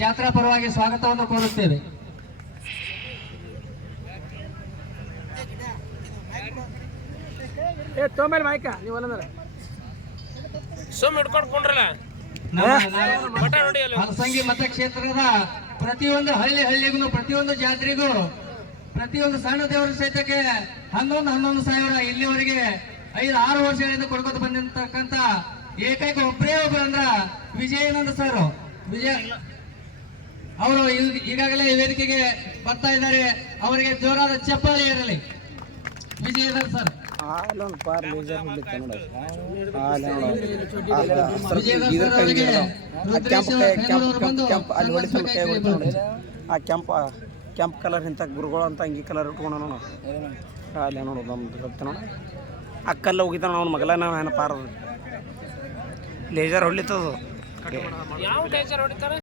ಜಾತ್ರಾ ಪರವಾಗಿ ಸ್ವಾಗತವನ್ನು ಕೋರುತ್ತೇವೆ. ಹಲಸಂಗಿ ಮತಕ್ಷೇತ್ರದ ಪ್ರತಿಯೊಂದು ಹಳ್ಳಿಗೂ ಪ್ರತಿಯೊಂದು ಜಾತ್ರೆಗೂ ಪ್ರತಿಯೊಂದು ಸಣ್ಣ ದೇವರ ಸಹಿತಕ್ಕೆ 11 ಸಾವಿರ ಇಲ್ಲಿವರೆಗೆ 5-6 ವರ್ಷಗಳಿಂದ ಕೊಡ್ಕೊತ ಬಂದಿರತಕ್ಕಂತ ಏಕೈಕ ಒಬ್ಬರೇ ಒಬ್ಬರು ಅಂದ್ರ ವಿಜಯಾನಂದ ಸರ್. ಅವರು ಈಗಾಗಲೇ ವೇದಿಕೆಗೆ ಬರ್ತಾ ಇದ್ದಾರೆ. ಅವರಿಗೆ ಜೋರಾದ ಚಪ್ಪಾಳೆ ಇರಲಿ. ವಿಜಯಾನಂದ ಸರ್ ಕೆಂಪ್ ಕಲರ್ ಇಂಥ ಗುರುಗಳು ಅಂತ ಅಂಗಿ ಕಲರ್ ಇಟ್ಕೊಂಡ ಅಲ್ಲಿ ನೋಡೋದು ನಮ್ದು ಗೊತ್ತ ನೋಡ ಅಕ್ಕಲ್ಲ ಹೋಗಿದ್ದಾನ ಅವ್ನ ಮಗಲ ನಾವು ಏನಪ್ಪ ಲೇಜರ್ ಹೊಡ್ಲಿತ್ತದು.